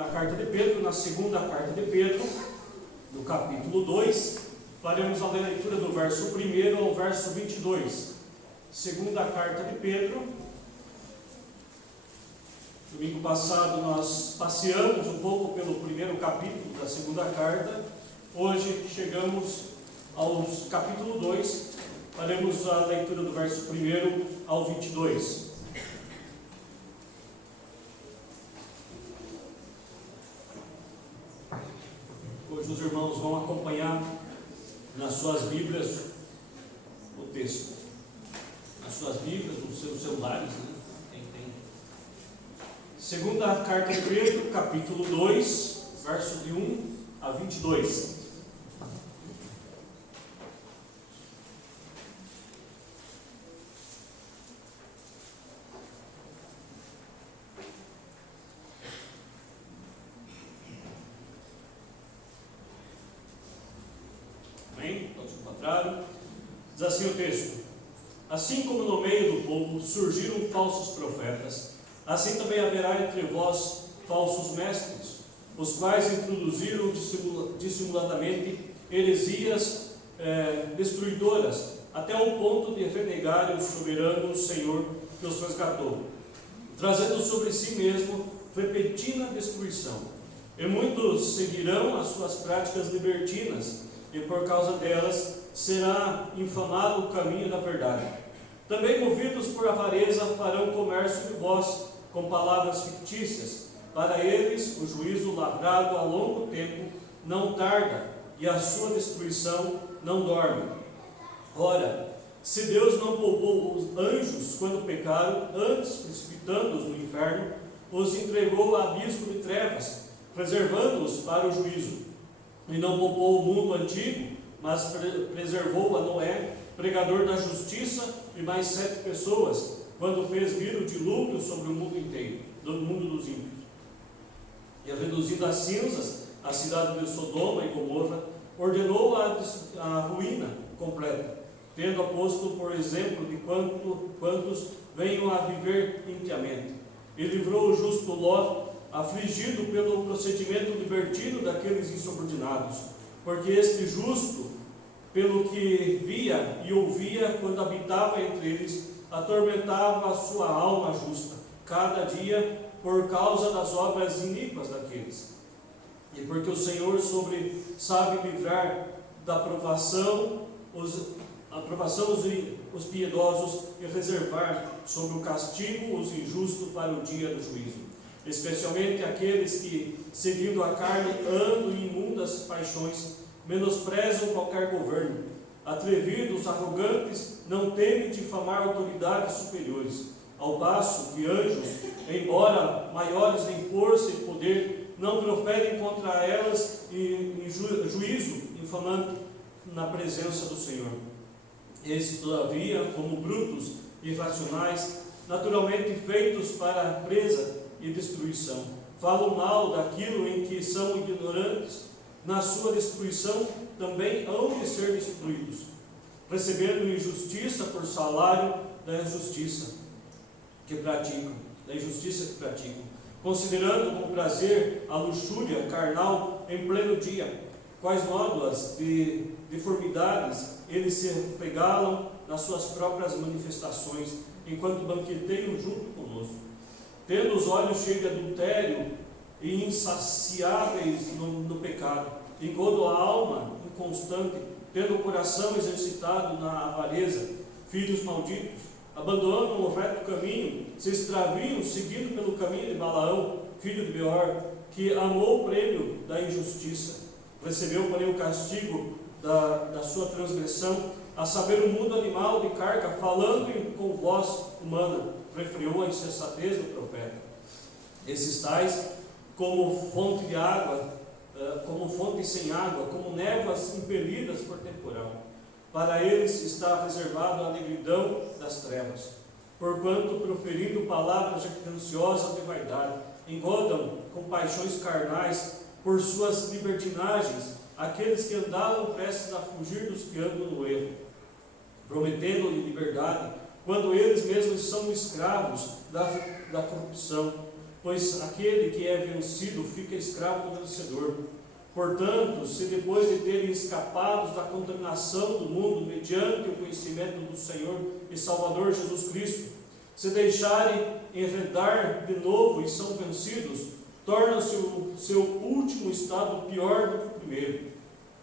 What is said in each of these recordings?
da carta de Pedro, na segunda carta de Pedro, no capítulo 2, faremos a leitura do verso 1 ao verso 22. Segunda carta de Pedro. Domingo passado nós passeamos um pouco pelo primeiro capítulo da segunda carta. Hoje chegamos ao capítulo 2, faremos a leitura do verso 1 ao 22. Hoje os irmãos vão acompanhar nas suas Bíblias o texto. Nas suas Bíblias, nos seus celulares, né? Segunda carta de Pedro, capítulo 2, verso de 1 a 22. Amém? Todos encontraram? Diz assim o texto: assim como no meio do povo surgiram falsos profetas, assim também haverá entre vós falsos mestres, os quais introduziram dissimuladamente heresias destruidoras, até o ponto de renegarem o soberano Senhor que os resgatou, trazendo sobre si mesmo repentina destruição. E muitos seguirão as suas práticas libertinas, e por causa delas será infamado o caminho da verdade. Também movidos por avareza farão comércio de vós com palavras fictícias. Para eles o juízo lavrado a longo tempo não tarda, e a sua destruição não dorme. Ora, se Deus não poupou os anjos quando pecaram, antes precipitando-os no inferno, os entregou a abismo de trevas, preservando-os para o juízo. E não poupou o mundo antigo, mas preservou a Noé, pregador da justiça, e mais 7 pessoas, quando fez vir o dilúvio sobre o mundo inteiro, do mundo dos ímpios. E reduzindo a cinzas a cidade de Sodoma e Gomorra, ordenou a ruína completa, tendo posto por exemplo de quantos venham a viver impiamente. E livrou o justo Ló, afligido pelo procedimento libertino daqueles insubordinados, porque este justo, pelo que via e ouvia quando habitava entre eles, atormentava a sua alma justa, cada dia, por causa das obras iníquas daqueles. E porque o Senhor sabe livrar da aprovação os piedosos, e reservar sobre o castigo os injustos para o dia do juízo. Especialmente aqueles que, seguindo a carne, andam em imundas paixões, menosprezam qualquer governo, atrevidos, arrogantes, não temem difamar autoridades superiores, ao passo que anjos, embora maiores em força e poder, não proferem contra elas em juízo infamante na presença do Senhor. Esses, todavia, como brutos e irracionais, naturalmente feitos para a presa e destruição, falam mal daquilo em que são ignorantes, na sua destruição também hão de ser destruídos, recebendo injustiça por salário da injustiça que praticam, considerando como prazer a luxúria carnal em pleno dia, quais nódoas de deformidades eles se regalam nas suas próprias manifestações, enquanto banqueteiam junto conosco, tendo os olhos cheios de adultério e insaciáveis no pecado, enquanto a alma inconstante, tendo o coração exercitado na avareza, filhos malditos, abandonam o reto caminho, se extraviam, seguindo pelo caminho de Balaão, filho de Beor, que amou o prêmio da injustiça, recebeu, porém, o castigo da sua transgressão, a saber, o mundo animal de carga, falando com voz humana, refreou a insensatez do profeta. Esses tais, como fonte de água, como fonte sem água, como névoas impelidas por temporal. Para eles está reservado a negridão das trevas, porquanto, proferindo palavras jactanciosas de vaidade, engodam com paixões carnais por suas libertinagens aqueles que andavam prestes a fugir dos que andam no erro, prometendo-lhe liberdade, quando eles mesmos são escravos da corrupção. pois aquele que é vencido fica escravo do vencedor. Portanto, se depois de terem escapado da contaminação do mundo, mediante o conhecimento do Senhor e Salvador Jesus Cristo, se deixarem enredar de novo e são vencidos, torna-se o seu último estado pior do que o primeiro.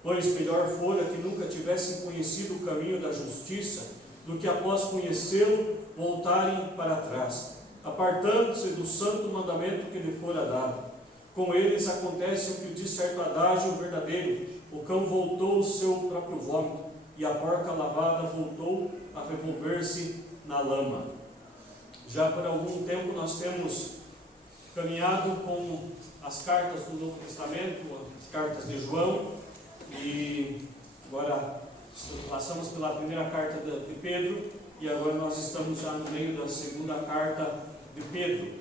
Pois melhor fora que nunca tivessem conhecido o caminho da justiça, do que após conhecê-lo, voltarem para trás, apartando-se do santo mandamento que lhe fora dado. Com eles acontece o que diz certo adágio verdadeiro: o cão voltou ao seu próprio vômito, e a porca lavada voltou a revolver-se na lama. Já por algum tempo nós temos caminhado com as cartas do Novo Testamento, as cartas de João, e agora passamos pela primeira carta de Pedro, e agora nós estamos já no meio da segunda carta de Pedro.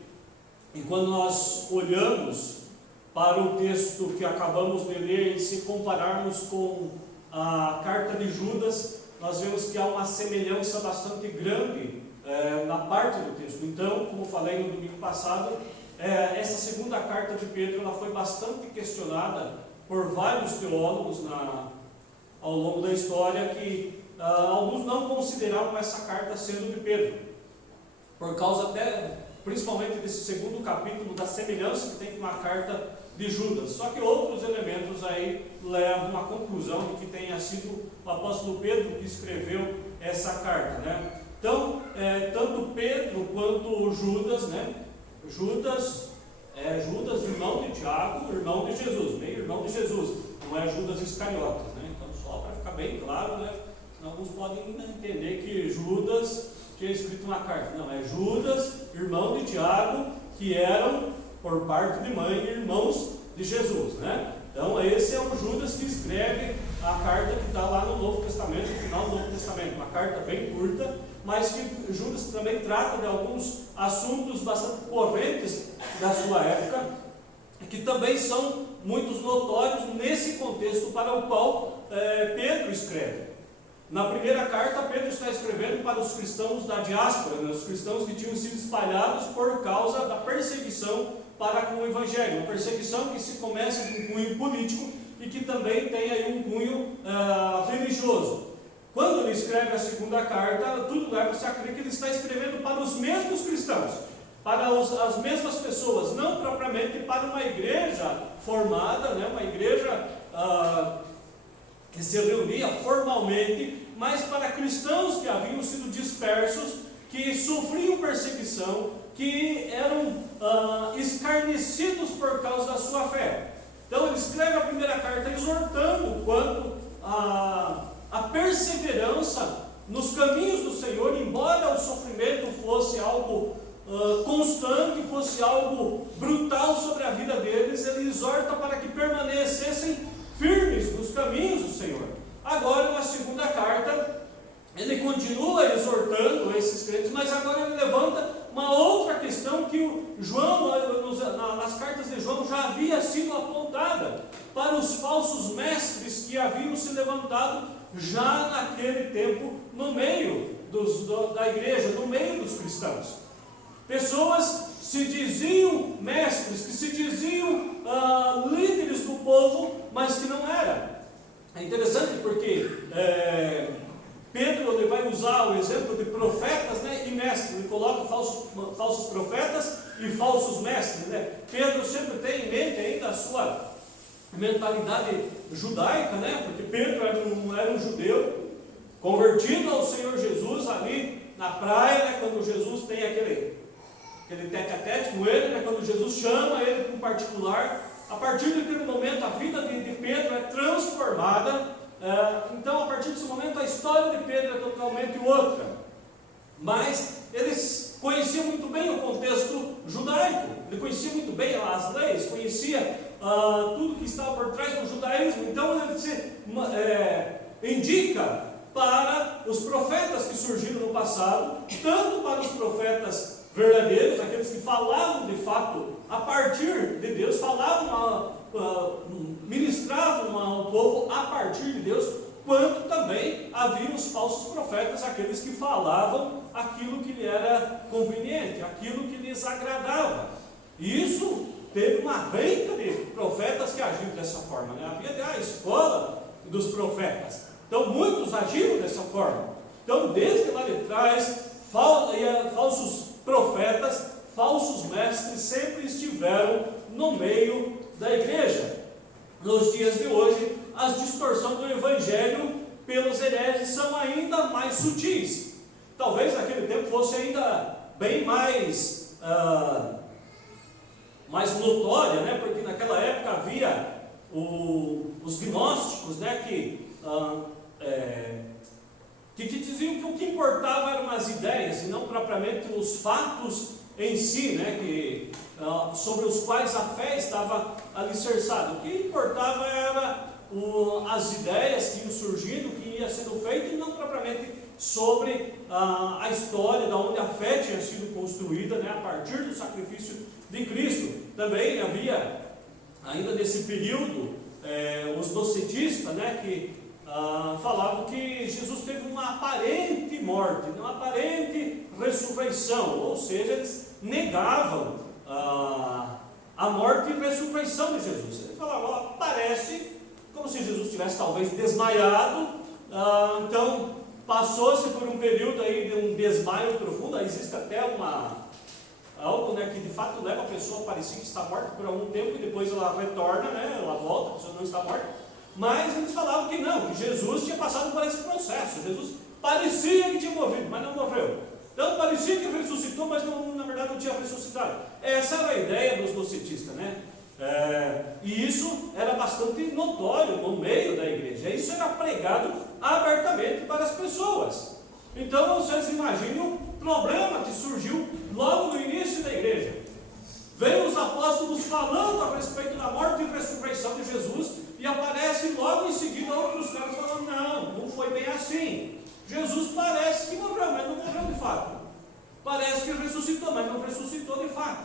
E quando nós olhamos para o texto que acabamos de ler, e se compararmos com a carta de Judas, nós vemos que há uma semelhança bastante grande na parte do texto. Então, como falei no domingo passado, essa segunda carta de Pedro ela foi bastante questionada por vários teólogos ao longo da história, que alguns não consideravam essa carta sendo de Pedro, por causa até, principalmente desse segundo capítulo, da semelhança que tem com a carta de Judas. Só que outros elementos aí levam à conclusão de que tenha sido o apóstolo Pedro que escreveu essa carta, né? Então, tanto Pedro quanto Judas, né? Judas, irmão de Tiago, irmão de Jesus, meio irmão de Jesus, não é Judas Iscariotes, né? Então, só para ficar bem claro, né? Alguns podem entender que Judas tinha escrito uma carta. Não, é Judas, irmão de Tiago, que eram, por parte de mãe, irmãos de Jesus, né? Então, esse é o Judas que escreve a carta que está lá no Novo Testamento, no final do Novo Testamento, uma carta bem curta, mas que Judas também trata de alguns assuntos bastante correntes da sua época, que também são muito notórios nesse contexto para o qual Pedro escreve. Na primeira carta, Pedro está escrevendo para os cristãos da diáspora, né? Os cristãos que tinham sido espalhados por causa da perseguição para com o Evangelho, uma perseguição que se começa com um cunho político e que também tem aí um cunho religioso. Quando ele escreve a segunda carta, tudo leva-se a crer que ele está escrevendo para os mesmos cristãos, para as mesmas pessoas, não propriamente para uma igreja formada, né? Uma igreja que se reunia formalmente, mas para cristãos que haviam sido dispersos, que sofriam perseguição, que eram escarnecidos por causa da sua fé. Então ele escreve a primeira carta exortando quanto a perseverança nos caminhos do Senhor, embora o sofrimento fosse algo constante, fosse algo brutal sobre a vida deles, ele exorta para que permanecessem firmes nos caminhos do Senhor. Agora, na segunda carta, ele continua exortando esses crentes, mas agora ele levanta uma outra questão que o João, nas cartas de João, já havia sido apontada para os falsos mestres que haviam se levantado já naquele tempo no meio da igreja, no meio dos cristãos. Pessoas se diziam mestres, que se diziam líderes do povo, mas que não eram. É interessante porque Pedro ele vai usar o exemplo de profetas, né, e mestres. Ele coloca falsos profetas e falsos mestres, né? Pedro sempre tem em mente ainda a sua mentalidade judaica, né? Porque Pedro era um judeu convertido ao Senhor Jesus ali na praia, né? Quando Jesus tem aquele tete-a-tete com ele, né? Quando Jesus chama ele em particular, a partir daquele momento a vida de Pedro é transformada. Então, a partir desse momento, a história de Pedro é totalmente outra. Mas eles conheciam muito bem o contexto judaico, ele conhecia muito bem as leis, conhecia tudo que estava por trás do judaísmo. Então, ele se indica para os profetas que surgiram no passado, tanto para os profetas verdadeiros, aqueles que falavam de fato a partir de Deus, ministravam ao povo a partir de Deus, quanto também havia os falsos profetas, aqueles que falavam aquilo que lhe era conveniente, aquilo que lhes agradava. E isso teve uma renca de profetas que agiram dessa forma, né? Havia a escola dos profetas. Então muitos agiram dessa forma. Então desde lá de trás, falsos profetas, falsos mestres sempre estiveram no meio da igreja. Nos dias de hoje, as distorções do evangelho pelos hereges são ainda mais sutis. Talvez naquele tempo fosse ainda bem mais notória, né? Porque naquela época havia os gnósticos, né? Que diziam que o que importava eram as ideias e não propriamente os fatos em si, né? Sobre os quais a fé estava alicerçada. O que importava era as ideias que iam surgindo, que ia sendo feito, e não propriamente sobre a história da onde a fé tinha sido construída, né? A partir do sacrifício de Cristo. Também havia, ainda nesse período, os docetistas, né? Que falavam que Jesus teve uma aparente morte, uma aparente ressurreição, ou seja, eles negavam a morte e ressurreição de Jesus. Eles falavam, parece como se Jesus tivesse talvez desmaiado, então passou-se por um período aí de um desmaio profundo. Existe até algo, né, que de fato leva a pessoa a parecer que está morta por algum tempo e depois ela retorna, né, ela volta, a pessoa não está morta. Mas eles falavam que não, que Jesus tinha passado por esse processo. Jesus parecia que tinha morrido, mas não morreu. Então parecia que ressuscitou, mas não, na verdade não tinha ressuscitado. Essa era a ideia dos docetistas, né? E isso era bastante notório no meio da igreja. Isso era pregado abertamente para as pessoas. Então vocês imaginem o problema que surgiu logo no início da igreja. Veio os apóstolos falando a respeito da morte e ressurreição de Jesus, e aparece logo em seguida outros caras falando, não foi bem assim. Jesus parece que morreu, mas não morreu de fato. Parece que ressuscitou, mas não ressuscitou de fato.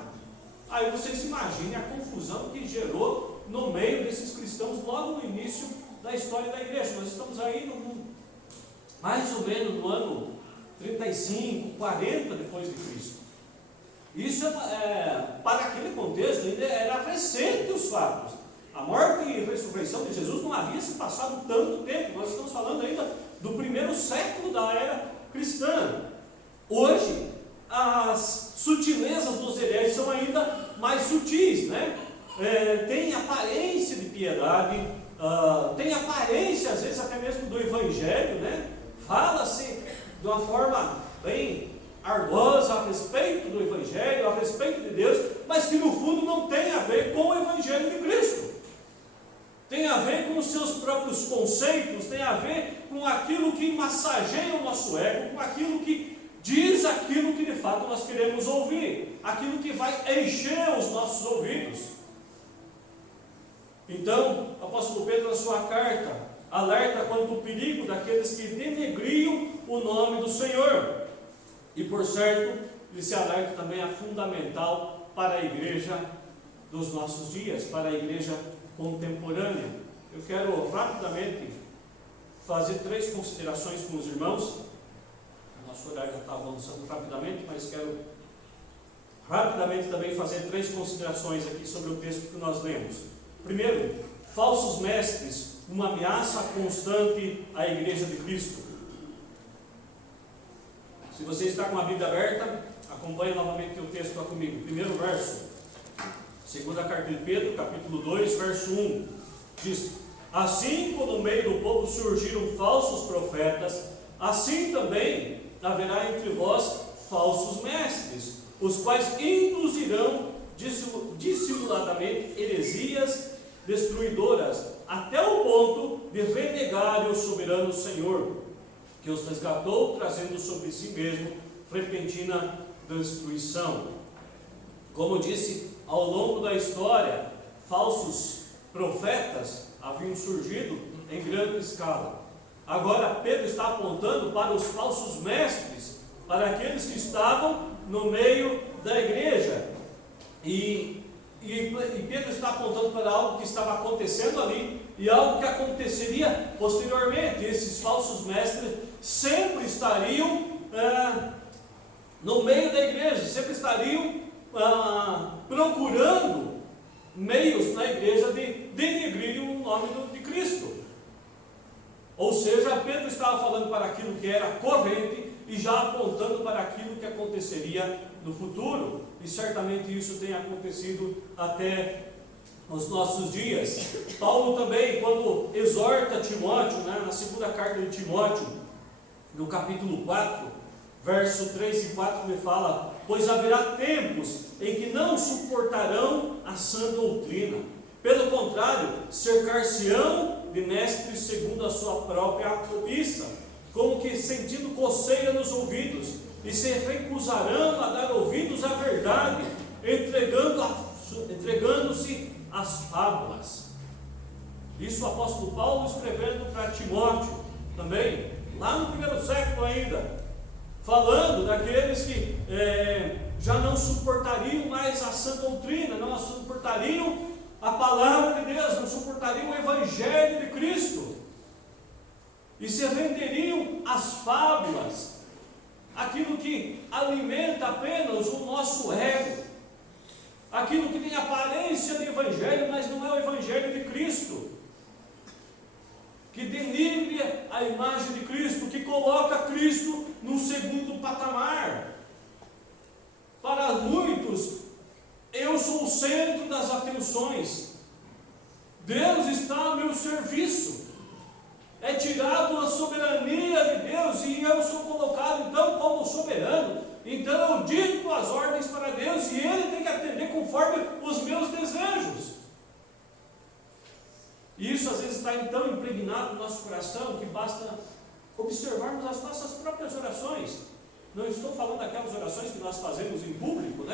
Aí vocês imaginem a confusão que gerou no meio desses cristãos logo no início da história da igreja. Nós estamos aí mais ou menos no ano 35, 40 depois de Cristo. Isso para aquele contexto ainda era recente os fatos. A morte e ressurreição de Jesus não havia se passado tanto tempo. Nós estamos falando ainda do primeiro século da era cristã. Hoje, as sutilezas dos hereges são ainda mais sutis, né? Tem aparência de piedade, tem aparência, às vezes, até mesmo do evangelho, né? Fala-se de uma forma bem ardosa a respeito do evangelho, a respeito de Deus, mas que no fundo não tem a ver com o evangelho de Cristo. Tem a ver com os seus próprios conceitos, tem a ver com aquilo que massageia o nosso ego, com aquilo que diz aquilo que de fato nós queremos ouvir, aquilo que vai encher os nossos ouvidos. Então, o apóstolo Pedro, na sua carta, alerta quanto ao perigo daqueles que denegriam o nome do Senhor. E por certo, esse alerta também é fundamental para a igreja dos nossos dias, para a igreja contemporânea. Eu quero rapidamente fazer 3 considerações com os irmãos. Nosso horário já está avançando rapidamente, mas quero rapidamente também fazer 3 considerações aqui sobre o texto que nós lemos. Primeiro, falsos mestres, uma ameaça constante à igreja de Cristo. Se você está com a Bíblia aberta, acompanhe novamente o texto lá comigo. Primeiro verso, segunda carta de Pedro, capítulo 2, verso 1, diz: assim como no meio do povo surgiram falsos profetas, assim também haverá entre vós falsos mestres, os quais induzirão dissimuladamente heresias destruidoras, até o ponto de renegar o soberano Senhor, que os resgatou, trazendo sobre si mesmo repentina destruição. Como disse, ao longo da história, falsos profetas haviam surgido em grande escala. Agora Pedro está apontando para os falsos mestres, para aqueles que estavam no meio da igreja. E Pedro está apontando para algo que estava acontecendo ali e algo que aconteceria posteriormente. Esses falsos mestres sempre estariam no meio da igreja, sempre estariam procurando meios na igreja de denegrir o nome de Cristo. Ou seja, Pedro estava falando para aquilo que era corrente e já apontando para aquilo que aconteceria no futuro. E certamente isso tem acontecido até os nossos dias. Paulo também, quando exorta Timóteo, na segunda carta de Timóteo, no capítulo 4, verso 3 e 4, ele fala: pois haverá tempos em que não suportarão a sã doutrina. Pelo contrário, cercar-se-ão de mestres segundo a sua própria cobiça, como que sentindo coceira nos ouvidos, e se recusarão a dar ouvidos à verdade, entregando-se às fábulas. Isso o apóstolo Paulo escrevendo para Timóteo, também, lá no primeiro século ainda, falando daqueles que já não suportariam mais a sã doutrina, não suportariam a palavra de Deus, não suportariam o Evangelho de Cristo, e se renderiam às fábulas, aquilo que alimenta apenas o nosso ego, aquilo que tem aparência de Evangelho, mas não é o Evangelho de Cristo, que denigre a imagem de Cristo, que coloca Cristo no segundo patamar. Para muitos, eu sou o centro das atenções, Deus está ao meu serviço, é tirado a soberania de Deus e eu sou colocado então como soberano, então eu dito as ordens para Deus e Ele tem que atender conforme os meus desejos. E isso às vezes está então impregnado no nosso coração, que basta observarmos as nossas próprias orações. Não estou falando daquelas orações que nós fazemos em público,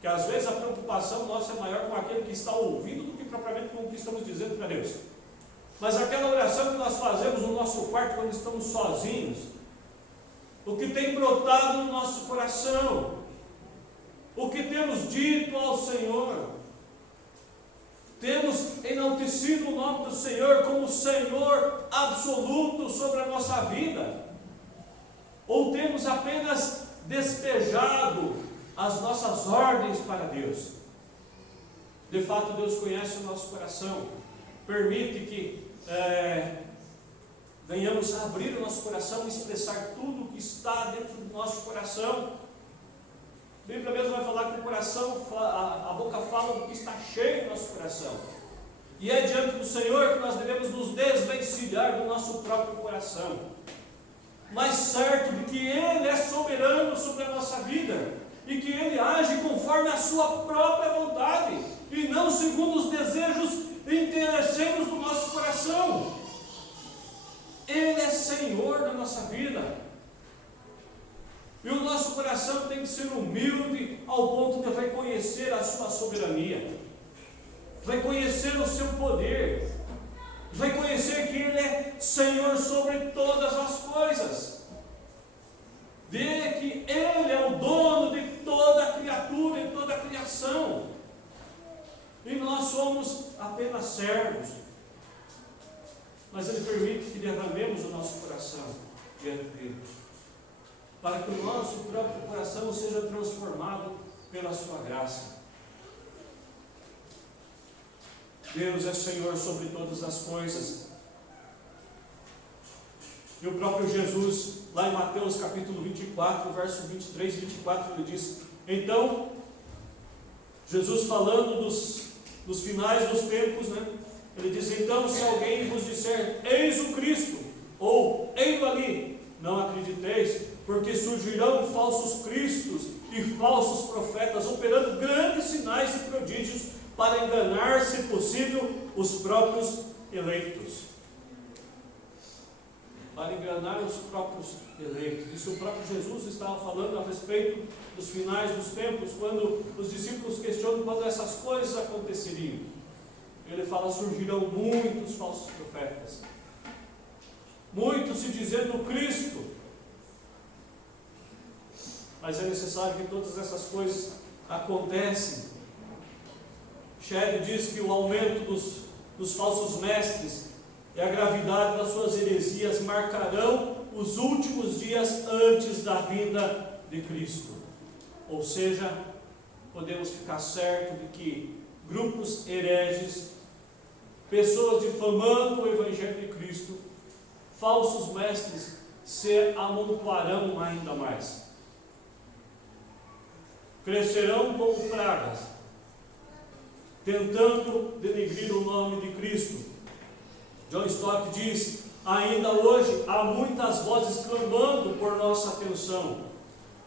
que às vezes a preocupação nossa é maior com aquele que está ouvindo do que propriamente com o que estamos dizendo para Deus. Mas aquela oração que nós fazemos no nosso quarto quando estamos sozinhos, o que tem brotado no nosso coração, o que temos dito ao Senhor, temos enaltecido o nome do Senhor como Senhor absoluto sobre a nossa vida, ou temos apenas despejado as nossas ordens para Deus? De fato, Deus conhece o nosso coração, permite que venhamos a abrir o nosso coração e expressar tudo o que está dentro do nosso coração. A Bíblia mesmo vai falar que o coração, a boca fala do que está cheio do nosso coração, e é diante do Senhor que nós devemos nos desvencilhar do nosso próprio coração, mas certo de que Ele é soberano sobre a nossa vida, e que Ele age conforme a sua própria vontade, e não segundo os desejos interesseiros do nosso coração. Ele é Senhor da nossa vida, e o nosso coração tem que ser humilde ao ponto de reconhecer a sua soberania, reconhecer o seu poder, reconhecer que Ele é Senhor sobre todas as coisas, ver que Ele é o dono de toda a criatura e toda a criação, e nós somos apenas servos, mas Ele permite que derramemos o nosso coração diante dEle, para que o nosso próprio coração seja transformado pela sua graça. Deus é Senhor sobre todas as coisas. E o próprio Jesus, lá em Mateus capítulo 24, verso 23 e 24, ele diz: então, Jesus falando dos finais dos tempos, ele diz: então, se alguém vos disser, eis o Cristo, ou ei-lo ali, não acrediteis, porque surgirão falsos cristos e falsos profetas, operando grandes sinais e prodígios, para enganar, se possível, os próprios eleitos. Para enganar os próprios eleitos. Isso o próprio Jesus estava falando a respeito dos finais dos tempos, quando os discípulos questionam quando essas coisas aconteceriam. Ele fala: surgirão muitos falsos profetas, muitos se dizendo Cristo. Mas é necessário que todas essas coisas acontecem. Shed diz que o aumento dos falsos mestres e a gravidade das suas heresias marcarão os últimos dias antes da vinda de Cristo. Ou seja, podemos ficar certos de que grupos hereges, pessoas difamando o Evangelho de Cristo, falsos mestres, se amontoarão ainda mais. Crescerão como pragas, tentando denegrir o nome de Cristo. John Stott diz: ainda hoje há muitas vozes clamando por nossa atenção,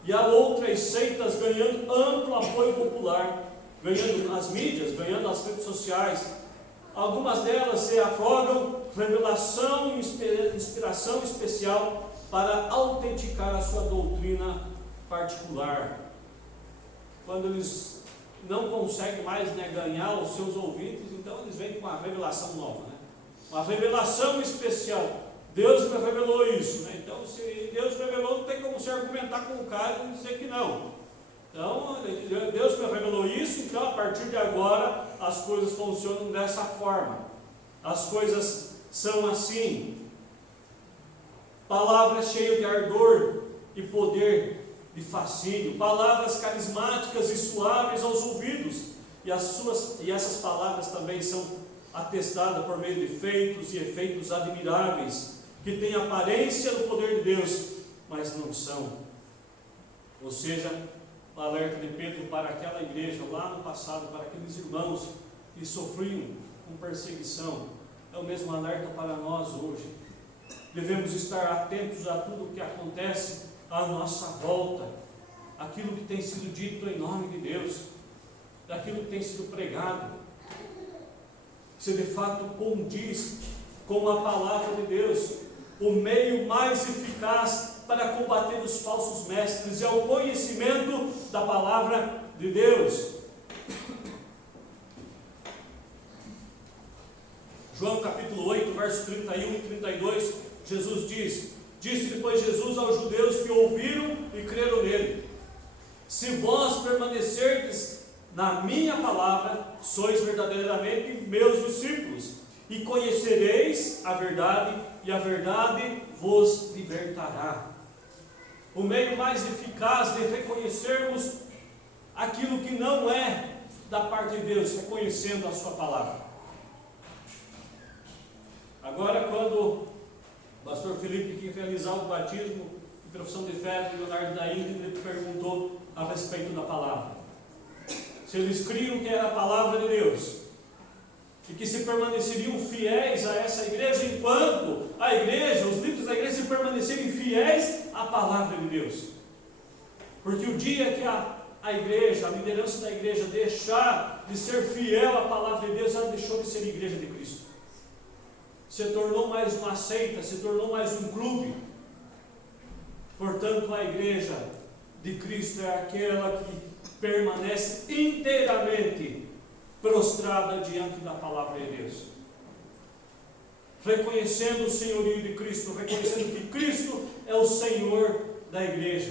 e há outras seitas ganhando amplo apoio popular, ganhando nas mídias, ganhando nas redes sociais. Algumas delas se arrogam revelação e inspiração especial para autenticar a sua doutrina particular. Quando eles não conseguem mais, ganhar os seus ouvintes, então eles vêm com uma revelação nova, uma revelação especial. Deus me revelou isso, então se Deus revelou, não tem como você argumentar com o cara e dizer que não. Então Deus me revelou isso, então a partir de agora as coisas funcionam dessa forma, as coisas são assim. Palavras cheias de ardor e poder, de fascínio, palavras carismáticas e suaves aos ouvidos, e essas palavras também são atestadas por meio de feitos e efeitos admiráveis, que têm aparência do poder de Deus, mas não são. Ou seja, o alerta de Pedro para aquela igreja lá no passado, para aqueles irmãos que sofriam com perseguição, é o mesmo alerta para nós hoje. Devemos estar atentos a tudo o que acontece à nossa volta, aquilo que tem sido dito em nome de Deus, daquilo que tem sido pregado, se de fato condiz com a palavra de Deus. O meio mais eficaz para combater os falsos mestres é o conhecimento da palavra de Deus. João capítulo 8, versos 31 e 32, Jesus diz: disse depois Jesus aos judeus que ouviram e creram nele: se vós permanecerdes na minha palavra, sois verdadeiramente meus discípulos, e conhecereis a verdade, e a verdade vos libertará. O meio mais eficaz de reconhecermos aquilo que não é da parte de Deus é conhecendo a sua palavra. Agora, quando o pastor Felipe quis realizar o batismo de profissão de fé de Leonardo da Índia, ele perguntou a respeito da palavra, se eles criam que era a palavra de Deus, e que se permaneceriam fiéis a essa igreja, enquanto a igreja, os líderes da igreja, se permanecerem fiéis à palavra de Deus. Porque o dia que a igreja, a liderança da igreja deixar de ser fiel à palavra de Deus, ela deixou de ser igreja de Cristo, se tornou mais uma seita, se tornou mais um clube. Portanto, a igreja de Cristo é aquela que permanece inteiramente prostrada diante da palavra de Deus, reconhecendo o senhorio de Cristo, reconhecendo que Cristo é o Senhor da igreja,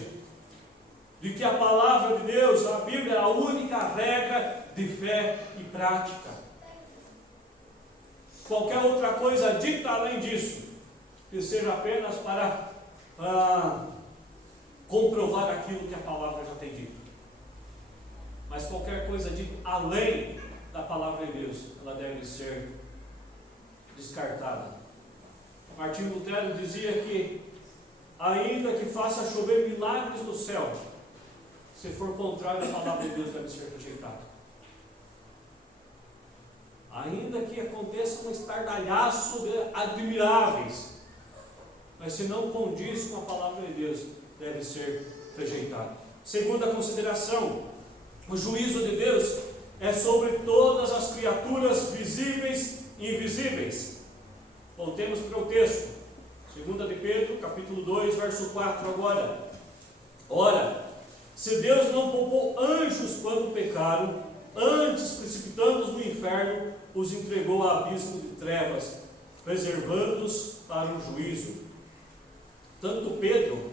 de que a palavra de Deus, a Bíblia, é a única regra de fé e prática. Qualquer outra coisa dita além disso, que seja apenas para comprovar aquilo que a palavra já tem dito. Mas qualquer coisa dita além da palavra de Deus, ela deve ser descartada. Martinho Lutero dizia que, ainda que faça chover milagres do céu, se for contrário à palavra de Deus, deve ser rejeitado. Ainda que aconteça um estardalhaço admiráveis, mas se não condiz com a palavra de Deus, deve ser rejeitado. Segunda consideração: o juízo de Deus é sobre todas as criaturas visíveis e invisíveis. Voltemos para o texto, 2 de Pedro, capítulo 2, verso 4 agora. Ora, se Deus não poupou anjos quando pecaram, antes, precipitando-os no inferno, os entregou a abismo de trevas, reservando-os para o juízo. Tanto Pedro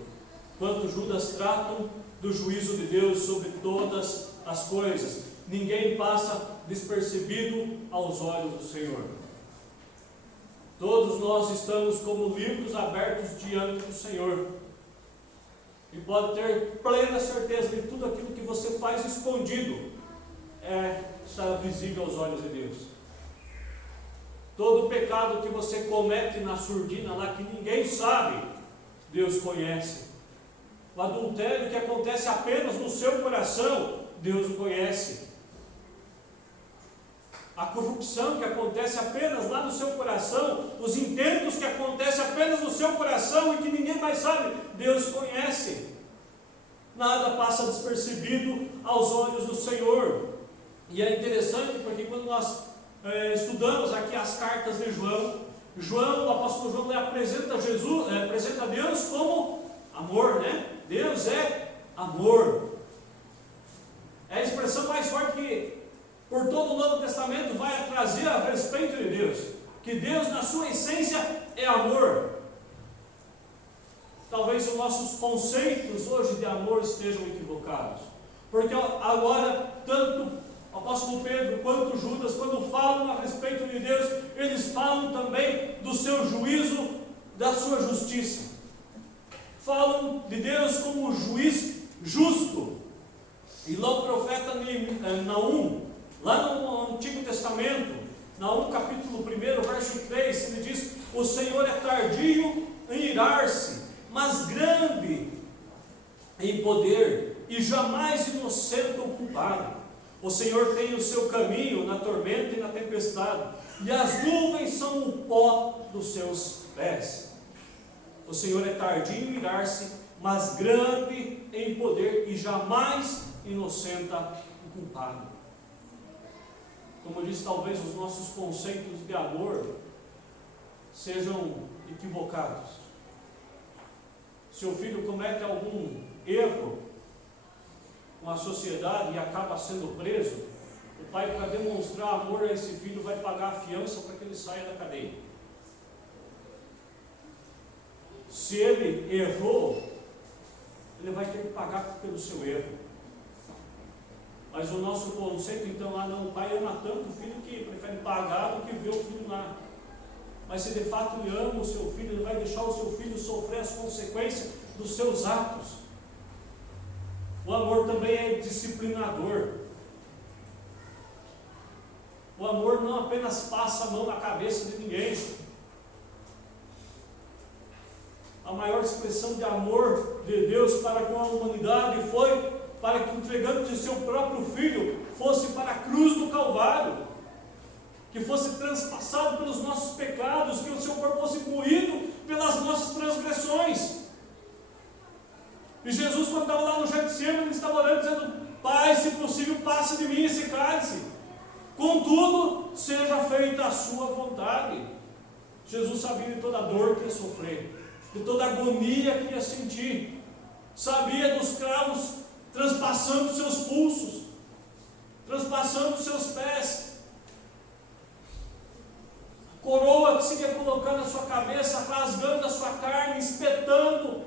quanto Judas tratam do juízo de Deus sobre todas as coisas. Ninguém passa despercebido aos olhos do Senhor. Todos nós estamos como livros abertos diante do Senhor, e pode ter plena certeza de tudo aquilo que você faz escondido, está visível aos olhos de Deus. Todo pecado que você comete na surdina lá, que ninguém sabe, Deus conhece. O adultério que acontece apenas no seu coração, Deus o conhece. A corrupção que acontece apenas lá no seu coração, os intentos que acontecem apenas no seu coração e que ninguém mais sabe, Deus conhece. Nada passa despercebido aos olhos do Senhor. E é interessante porque quando nós estudamos aqui as cartas de João, o apóstolo João apresenta Deus como amor, né? Deus é amor. É a expressão mais forte que por todo o Novo Testamento vai trazer a respeito de Deus, que Deus na sua essência é amor. Talvez os nossos conceitos hoje de amor estejam equivocados, porque agora tanto o apóstolo Pedro quanto Judas, quando falam a respeito de Deus, eles falam também do seu juízo, da sua justiça. Falam de Deus como juiz justo. E lá o profeta Naum, lá no Antigo Testamento, Naum capítulo 1, verso 3, ele diz: o Senhor é tardio em irar-se, mas grande em poder, e jamais inocenta o culpado. O Senhor tem o seu caminho na tormenta e na tempestade, e as nuvens são o pó dos seus pés. O Senhor é tardio em irar-se, mas grande em poder, e jamais inocenta o culpado. Como eu disse, talvez os nossos conceitos de amor sejam equivocados. Se o filho comete algum erro com a sociedade e acaba sendo preso, o pai, para demonstrar amor a esse filho, vai pagar a fiança para que ele saia da cadeia. Se ele errou, ele vai ter que pagar pelo seu erro. Mas o nosso conceito, então, lá não, o pai ama tanto o filho que prefere pagar do que ver o filho lá. Mas se de fato ele ama o seu filho, ele vai deixar o seu filho sofrer as consequências dos seus atos. O amor também é disciplinador. O amor não apenas passa a mão na cabeça de ninguém. A maior expressão de amor de Deus para com a humanidade foi para que, entregando de seu próprio Filho, fosse para a cruz do Calvário, que fosse transpassado pelos nossos pecados, que o seu corpo fosse moído pelas nossas transgressões. E Jesus, quando estava lá no Getsemane, ele estava orando, dizendo: Pai, se possível, passe de mim esse cálice, contudo, seja feita a sua vontade. Jesus sabia de toda a dor que ia sofrer, de toda a agonia que ia sentir, sabia dos cravos transpassando os seus pulsos, transpassando os seus pés, coroa que se ia colocar na sua cabeça, rasgando a sua carne, espetando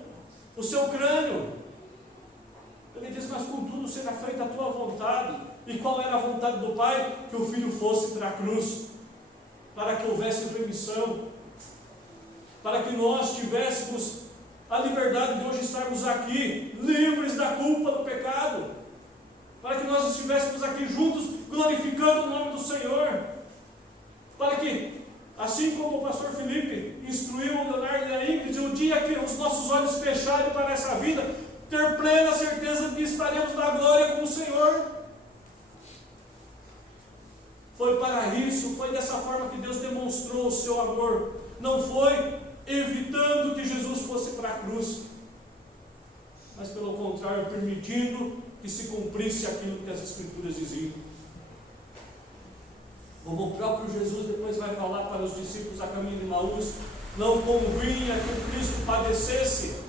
o seu crânio. Ele diz: mas contudo seja feita a tua vontade. E qual era a vontade do Pai? Que o Filho fosse para a cruz, para que houvesse remissão, para que nós tivéssemos a liberdade de hoje estarmos aqui, livres da culpa do pecado, para que nós estivéssemos aqui juntos, glorificando o nome do Senhor, para que, assim como o pastor Felipe instruiu o Leonardo e a Ingrid, o dia que os nossos olhos fecharem para essa vida, ter plena certeza de que estaremos na glória com o Senhor. Foi para isso, foi dessa forma que Deus demonstrou o seu amor. Não foi evitando que Jesus fosse para a cruz, mas pelo contrário, permitindo que se cumprisse aquilo que as Escrituras diziam. Como o próprio Jesus depois vai falar para os discípulos a caminho de Emaús: não convinha que o Cristo padecesse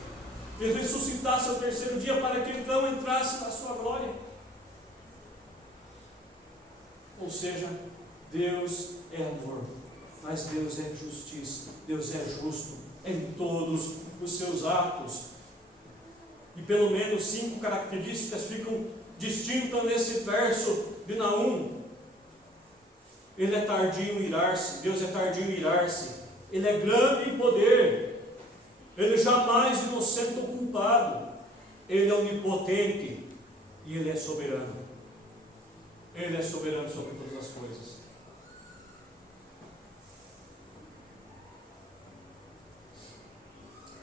e ressuscitasse ao terceiro dia, para que então entrasse na sua glória. Ou seja, Deus é amor, mas Deus é justiça, Deus é justo em todos os seus atos. E pelo menos 5 características ficam distintas nesse verso de Naum. Ele é tardio em irar-se, Deus é tardio em irar-se, Ele é grande em poder, Ele jamais inocenta o culpado, Ele é onipotente e Ele é soberano. Ele é soberano sobre todas as coisas.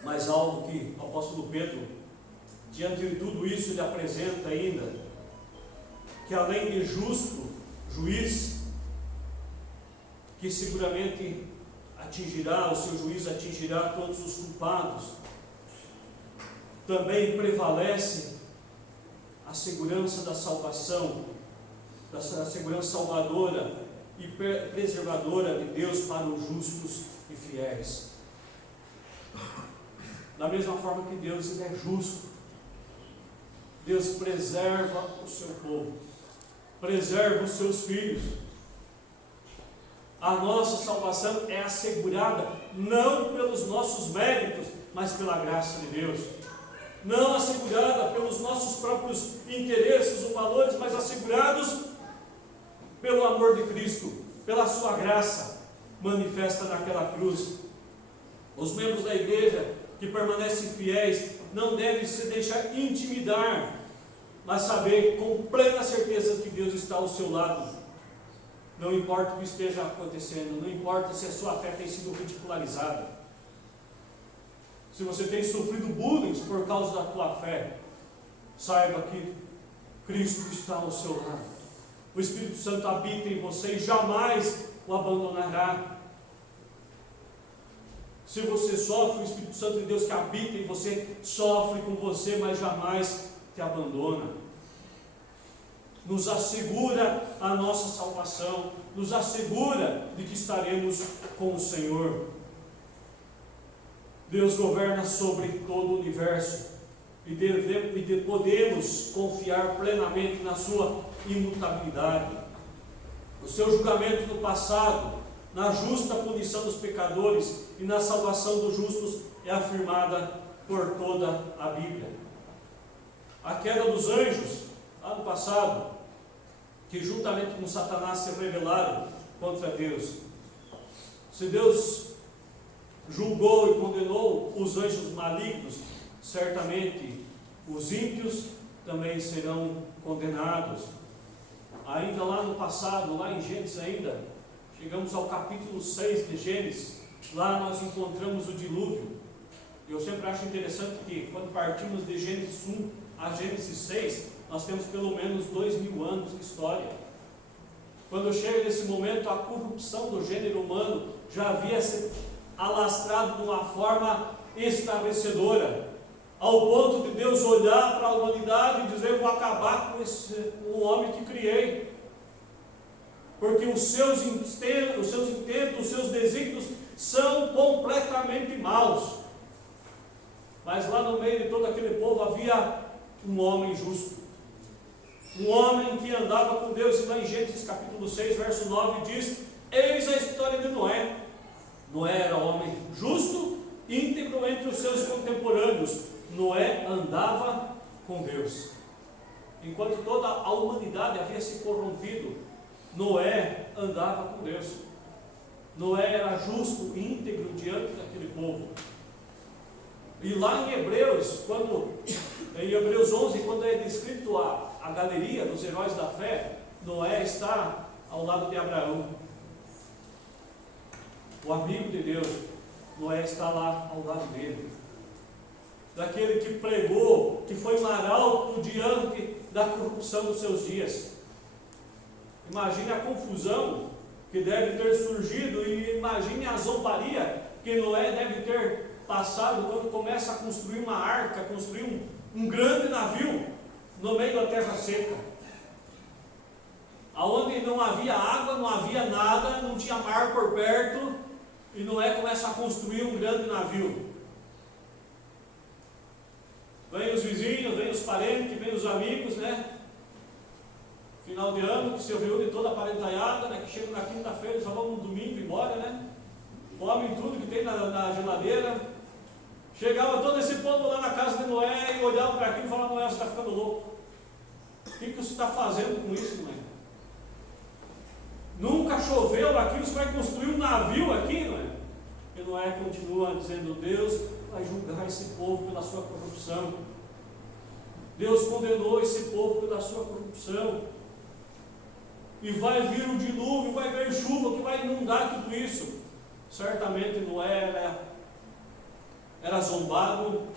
Mas algo que o apóstolo Pedro, diante de tudo isso, ele apresenta ainda, que além de justo juiz, que seguramente atingirá, o seu juízo atingirá todos os culpados, também prevalece a segurança da salvação, da segurança salvadora e preservadora de Deus para os justos e fiéis. Da mesma forma que Deus, ele é justo, Deus preserva o seu povo, preserva os seus filhos. A nossa salvação é assegurada não pelos nossos méritos, mas pela graça de Deus. Não assegurada pelos nossos próprios interesses ou valores, mas assegurados pelo amor de Cristo, pela sua graça manifesta naquela cruz. Os membros da igreja que permanecem fiéis não devem se deixar intimidar, mas saber com plena certeza que Deus está ao seu lado. Não importa o que esteja acontecendo, não importa se a sua fé tem sido ridicularizada, se você tem sofrido bullying por causa da tua fé, saiba que Cristo está ao seu lado. O Espírito Santo habita em você e jamais o abandonará. Se você sofre, o Espírito Santo de Deus que habita em você sofre com você, mas jamais te abandona. Nos assegura a nossa salvação, nos assegura de que estaremos com o Senhor. Deus governa sobre todo o universo e podemos confiar plenamente na sua imutabilidade. O seu julgamento no passado, na justa punição dos pecadores e na salvação dos justos é afirmada por toda a Bíblia. A queda dos anjos, lá no passado, que juntamente com Satanás se rebelaram contra Deus. Se Deus julgou e condenou os anjos malignos, certamente os ímpios também serão condenados. Ainda lá no passado, lá em Gênesis ainda, chegamos ao capítulo 6 de Gênesis, lá nós encontramos o dilúvio. Eu sempre acho interessante que quando partimos de Gênesis 1 a Gênesis 6, nós temos pelo menos 2000 anos de história. Quando chega nesse momento, a corrupção do gênero humano já havia se alastrado de uma forma estarrecedora, ao ponto de Deus olhar para a humanidade e dizer: vou acabar com o homem que criei, porque os seus intentos, os seus desígnios são completamente maus. Mas lá no meio de todo aquele povo havia um homem justo, um homem que andava com Deus. E lá em Gênesis capítulo 6, verso 9 diz: eis a história de Noé. Noé era homem justo, íntegro entre os seus contemporâneos. Noé andava com Deus. Enquanto toda a humanidade havia se corrompido, Noé andava com Deus. Noé era justo e íntegro diante daquele povo. E lá em Hebreus, em Hebreus 11, quando é descrito a galeria dos heróis da fé, Noé está ao lado de Abraão, o amigo de Deus. Noé está lá ao lado dele, daquele que pregou, que foi um arauto diante da corrupção dos seus dias. Imagine a confusão que deve ter surgido, e imagine a zombaria que Noé deve ter passado quando começa a construir uma arca, construir um grande navio no meio da terra seca, aonde não havia água, não havia nada, não tinha mar por perto, e Noé começa a construir um grande navio. Vem os vizinhos, vem os parentes, vem os amigos, né? Final de ano, que se reúne toda a parentaiada, né? Que chega na quinta-feira, só vamos no domingo embora, né? Comem tudo que tem na geladeira. Chegava todo esse povo lá na casa de Noé e olhava para aquilo e falava: Noé, você está ficando louco. O que você está fazendo com isso, Noé? Nunca choveu aqui, você vai construir um navio aqui, Noé? E Noé continua dizendo: Deus vai julgar esse povo pela sua corrupção. Deus condenou esse povo pela sua corrupção. e vai vir o dilúvio, vai vir chuva que vai inundar tudo isso. Certamente Noé era zombado,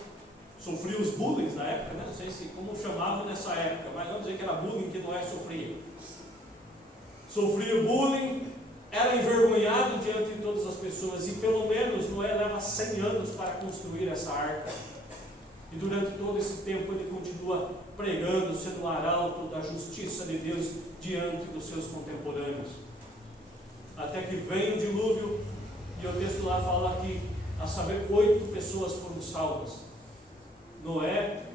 sofria os bullying na época, né? Não sei se como chamavam nessa época, mas vamos dizer que era bullying que Noé sofria. Sofria bullying, era envergonhado diante de todas as pessoas, e pelo menos Noé leva 100 anos para construir essa arca. E durante todo esse tempo ele continua pregando, sendo o arauto da justiça de Deus diante dos seus contemporâneos. Até que vem o dilúvio, e o texto lá fala que, a saber, 8 pessoas foram salvas. Noé,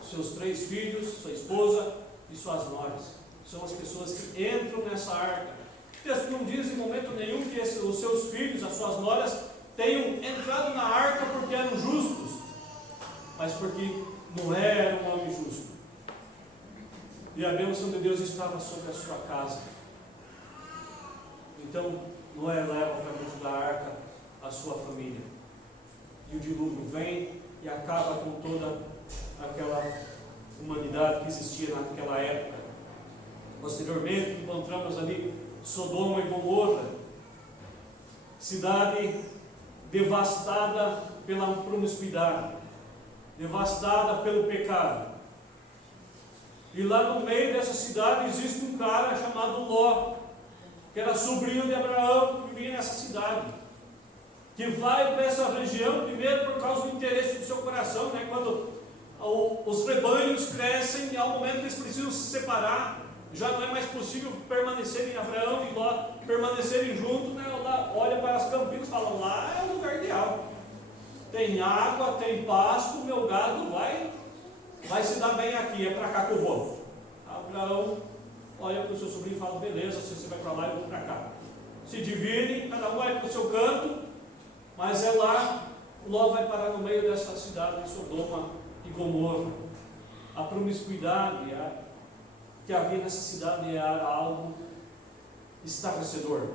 seus 3 filhos, sua esposa e suas noras. São as pessoas que entram nessa arca. O texto não diz em momento nenhum que os seus filhos, as suas noras, tenham entrado na arca porque eram justos, mas porque Noé era um homem justo. E a bênção de Deus estava sobre a sua casa. Então, Noé leva para dentro da arca a sua família. E o dilúvio vem e acaba com toda aquela humanidade que existia naquela época. Posteriormente, encontramos ali Sodoma e Gomorra, cidade devastada pela promiscuidade, devastada pelo pecado. E lá no meio dessa cidade existe um cara chamado Ló, que era sobrinho de Abraão, que vivia nessa cidade, que vai para essa região, primeiro por causa do interesse do seu coração, né? Quando os rebanhos crescem, e ao momento que eles precisam se separar, já não é mais possível permanecerem, Abraão e Ló permanecerem juntos, né? Olha para as campinas e fala, lá é o lugar ideal, tem água, tem pasto, o meu gado vai se dar bem aqui, é para cá que eu vou. Abraão olha para o seu sobrinho e fala, beleza, você vai para lá e eu vou para cá. Se dividem, cada um vai para o seu canto, mas é lá, Ló vai parar no meio dessa cidade de Sodoma e Gomorra. A promiscuidade que havia nessa cidade era algo estarrecedor,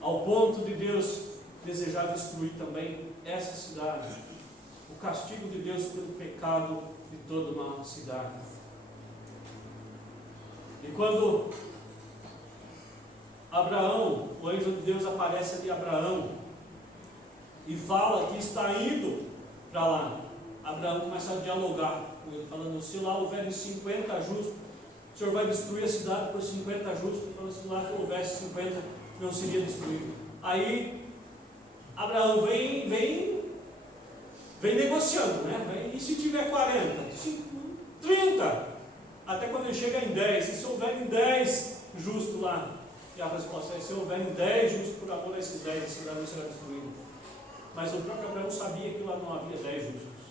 ao ponto de Deus desejar destruir também essa cidade. O castigo de Deus pelo pecado de toda uma cidade. E quando Abraão, o anjo de Deus aparece ali a Abraão e fala que está indo para lá, Abraão começa a dialogar com ele, falando, se lá houver 50 justos, o Senhor vai destruir a cidade por 50 justos. Ele falou, se lá houvesse 50, não seria destruído. Aí Abraão vem negociando, né? E se tiver 40? 30? Até quando ele chega em 10, e se houver 10 justos lá? E a resposta é, se houver 10 justos, por amor a esses 10, a cidade não será destruída. Mas o próprio Abraão sabia que lá não havia 10 justos.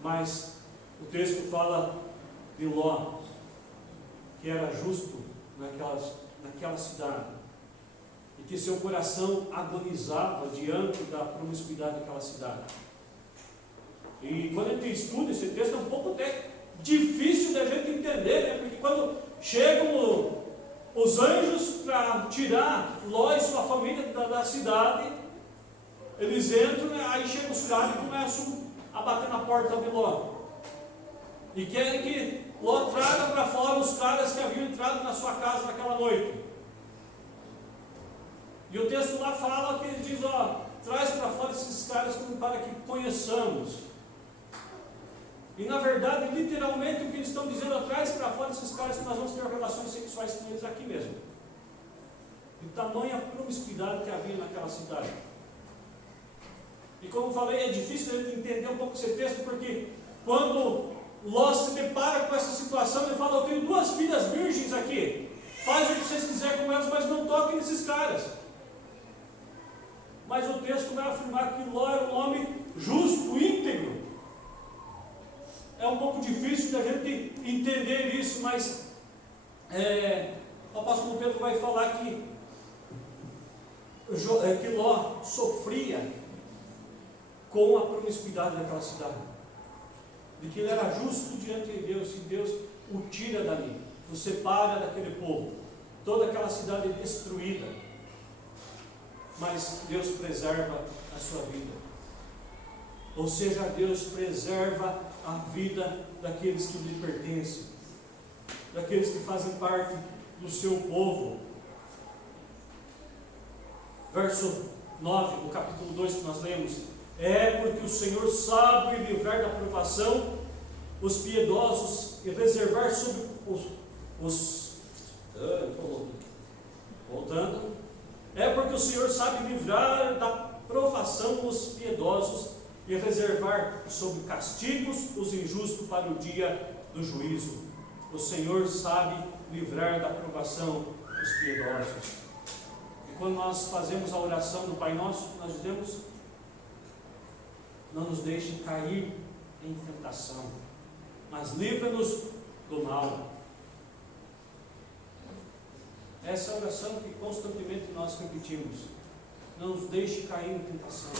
Mas o texto fala de Ló, que era justo naquela cidade, e que seu coração agonizava diante da promiscuidade daquela cidade. E quando a gente estuda esse texto, é um pouco até difícil da gente entender, né? Porque quando chegam os anjos para tirar Ló e sua família da cidade, eles entram, né? Aí chegam os caras e começam a bater na porta de Ló, e querem que Ló traga para fora os caras que haviam entrado na sua casa naquela noite. E o texto lá fala que ele diz, traz para fora esses caras para que conheçamos. E na verdade, literalmente, o que eles estão dizendo, traz para fora esses caras que nós vamos ter relações sexuais com eles aqui mesmo. De tamanha promiscuidade que havia naquela cidade. E como eu falei, é difícil a gente entender um pouco esse texto, porque quando Ló se depara com essa situação, ele fala, eu tenho 2 filhas virgens aqui, faz o que vocês quiserem com elas, mas não toquem nesses caras. Mas o texto vai afirmar que Ló era um homem justo, íntegro. É um pouco difícil da gente entender isso, mas o apóstolo Pedro vai falar que Ló sofria com a promiscuidade daquela cidade, de que ele era justo diante de Deus, e Deus o tira dali, o separa daquele povo. Toda aquela cidade é destruída, mas Deus preserva a sua vida. Ou seja, Deus preserva a vida daqueles que lhe pertencem. daqueles que fazem parte do seu povo. Verso 9, do capítulo 2 que nós lemos: é porque o Senhor sabe livrar da provação os piedosos e reservar sobre voltando. É porque o Senhor sabe livrar da provação os piedosos e reservar sob castigos os injustos para o dia do juízo. O Senhor sabe livrar da provação os piedosos. E quando nós fazemos a oração do Pai Nosso, nós dizemos: não nos deixe cair em tentação, mas livra-nos do mal. Essa é a oração que constantemente nós repetimos: não nos deixe cair em tentação.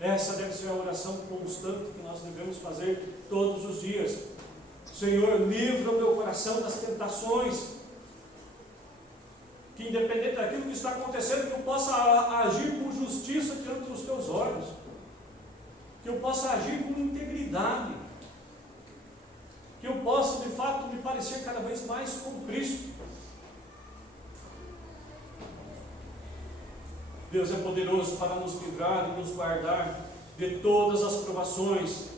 Essa deve ser a oração constante que nós devemos fazer todos os dias. Senhor, livra o meu coração das tentações, que independente daquilo que está acontecendo, que eu possa agir com justiça diante dos teus olhos, que eu possa agir com integridade, que eu possa de fato me parecer cada vez mais com Cristo. Deus é poderoso para nos livrar e nos guardar de todas as provações,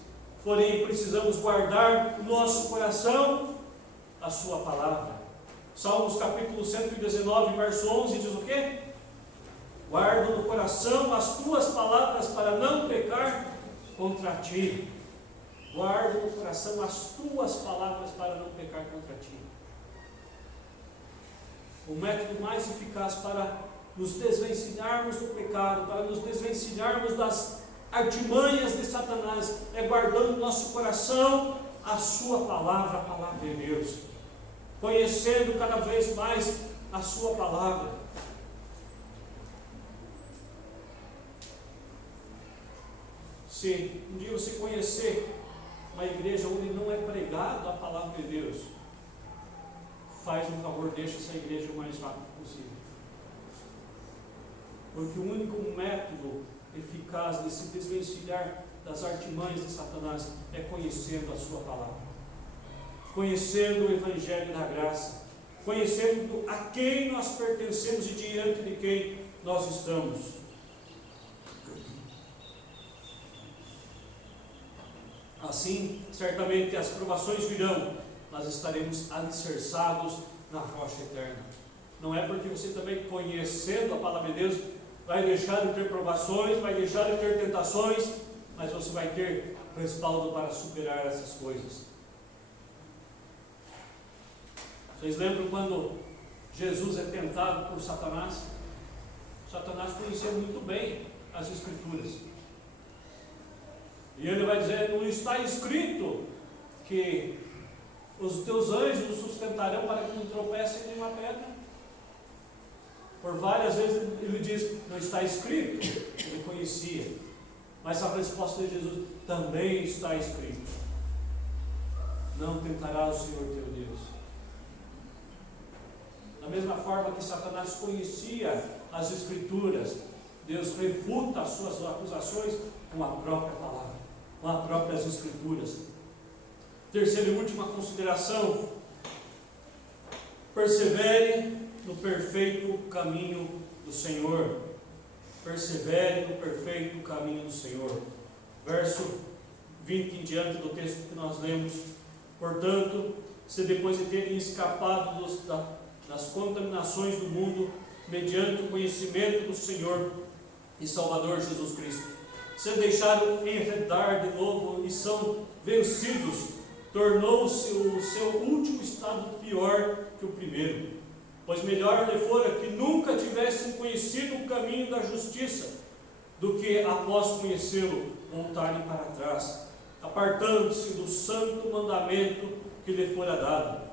porém precisamos guardar no nosso coração a sua palavra. Salmos capítulo 119, verso 11 diz o quê? Guarda no coração as tuas palavras para não pecar contra ti. Guarda no coração as tuas palavras para não pecar contra ti. O método mais eficaz para nos desvencilharmos do pecado, para nos desvencilharmos das artimanhas de Satanás, é guardando no nosso coração a sua palavra, a palavra de Deus, conhecendo cada vez mais a sua palavra. Se um dia você conhecer uma igreja onde não é pregado a palavra de Deus, faz um favor, deixa essa igreja o mais rápido possível. Porque o único método eficaz de se desvencilhar das artimanhas de Satanás é conhecendo a sua palavra, conhecendo o Evangelho da graça, conhecendo a quem nós pertencemos e diante de quem nós estamos. Assim, certamente as provações virão, mas estaremos alicerçados na rocha eterna. Não é porque você também, conhecendo a palavra de Deus, vai deixar de ter provações, vai deixar de ter tentações, mas você vai ter respaldo para superar essas coisas. Vocês lembram quando Jesus é tentado por Satanás? Satanás conhecia muito bem as Escrituras. E ele vai dizer: não está escrito que os teus anjos os sustentarão para que não tropece em nenhuma pedra? Por várias vezes ele diz: não está escrito. Ele conhecia, mas a resposta de Jesus: também está escrito, não tentarás o Senhor teu Deus. Da mesma forma que Satanás conhecia as Escrituras, Deus refuta as suas acusações com a própria palavra, com as próprias Escrituras. Terceira e última consideração: persevere no perfeito caminho do Senhor. Persevere no perfeito caminho do Senhor. Verso 20 em diante do texto que nós lemos: portanto, se depois de terem escapado das contaminações do mundo, mediante o conhecimento do Senhor e Salvador Jesus Cristo, se deixaram enredar de novo e são vencidos, tornou-se o seu último estado pior que o primeiro. Pois melhor lhe fora que nunca tivessem conhecido o caminho da justiça, do que, após conhecê-lo, voltarem para trás, apartando-se do santo mandamento que lhe fora dado.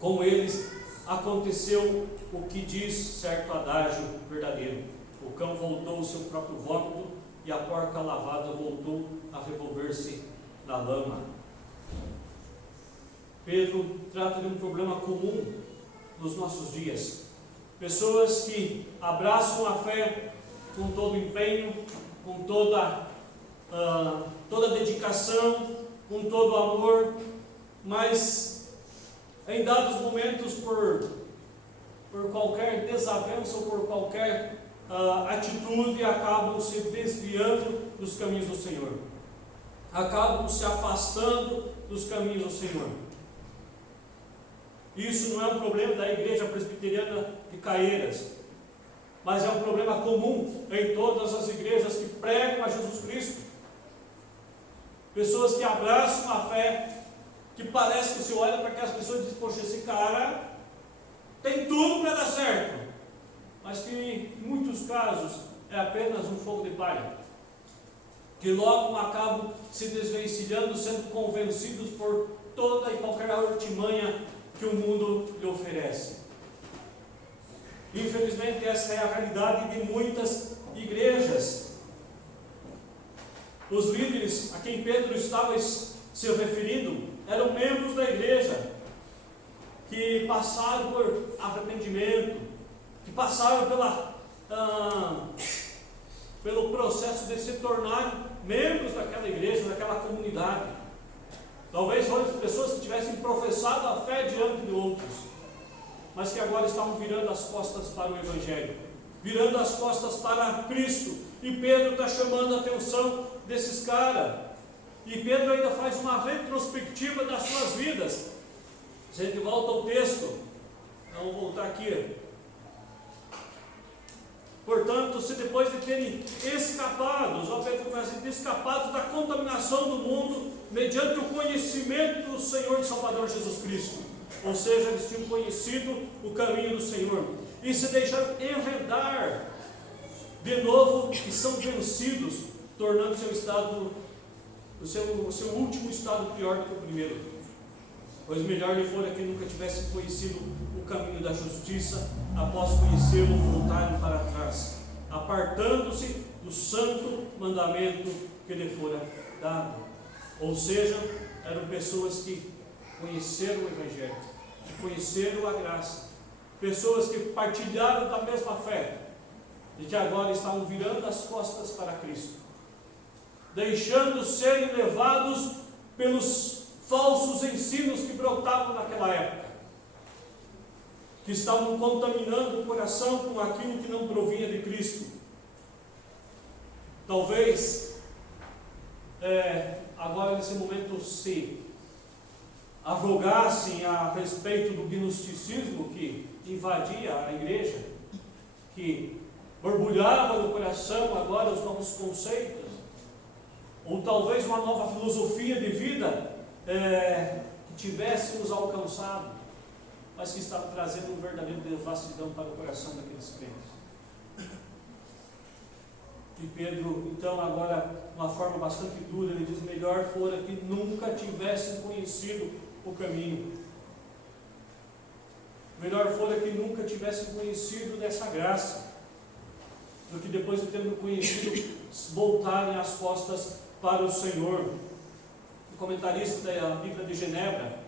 Com eles aconteceu o que diz certo adágio verdadeiro: o cão voltou ao seu próprio vômito, e a porca lavada voltou a revolver-se na lama. Pedro trata de um problema comum nos nossos dias. Pessoas que abraçam a fé com todo empenho, com toda dedicação, com todo amor, mas em dados momentos, por qualquer desavença ou por qualquer atitude, acabam se desviando dos caminhos do Senhor, acabam se afastando dos caminhos do Senhor. Isso não é um problema da igreja presbiteriana de Caieiras, mas é um problema comum em todas as igrejas que pregam a Jesus Cristo. Pessoas que abraçam a fé, que parece que você olha para aquelas pessoas e diz: poxa, esse cara tem tudo para dar certo, mas que em muitos casos é apenas um fogo de palha, que logo acabam se desvencilhando, sendo convencidos por toda e qualquer artimanha que o mundo lhe oferece. Infelizmente, essa é a realidade de muitas igrejas. Os líderes a quem Pedro estava se referindo eram membros da igreja que passaram por arrependimento, que passaram pelo processo de se tornarem membros daquela igreja, daquela comunidade. Talvez foram pessoas que tivessem professado a fé diante de outros, mas que agora estavam virando as costas para o Evangelho, virando as costas para Cristo. E Pedro está chamando a atenção desses caras. E Pedro ainda faz uma retrospectiva das suas vidas. Se a gente volta ao texto, vamos voltar aqui. Portanto, se depois de terem escapado, João Pedro começa a ter escapado da contaminação do mundo, mediante o conhecimento do Senhor e Salvador Jesus Cristo, ou seja, eles tinham conhecido o caminho do Senhor, e se deixaram enredar de novo, e são vencidos, tornando seu estado, o seu último estado pior do que o primeiro. Pois melhor lhe fora que nunca tivesse conhecido o caminho da justiça, após conhecê-lo, voltarem para trás, apartando-se do santo mandamento que lhe fora dado. Ou seja, eram pessoas que conheceram o Evangelho, que conheceram a graça, pessoas que partilharam da mesma fé, e que agora estavam virando as costas para Cristo, deixando serem levados pelos falsos ensinos que brotavam naquela época, que estavam contaminando o coração com aquilo que não provinha de Cristo. Talvez agora nesse momento se arrogassem a respeito do gnosticismo que invadia a igreja, que borbulhava no coração agora os novos conceitos, ou talvez uma nova filosofia de vida que tivéssemos alcançado, mas que estava trazendo um verdadeiro devassidão para o coração daqueles crentes. E Pedro, então, agora, de uma forma bastante dura, ele diz: melhor fora que nunca tivessem conhecido o caminho, melhor fora que nunca tivessem conhecido dessa graça, do que depois de terem conhecido, voltarem as costas para o Senhor. O comentarista da Bíblia de Genebra,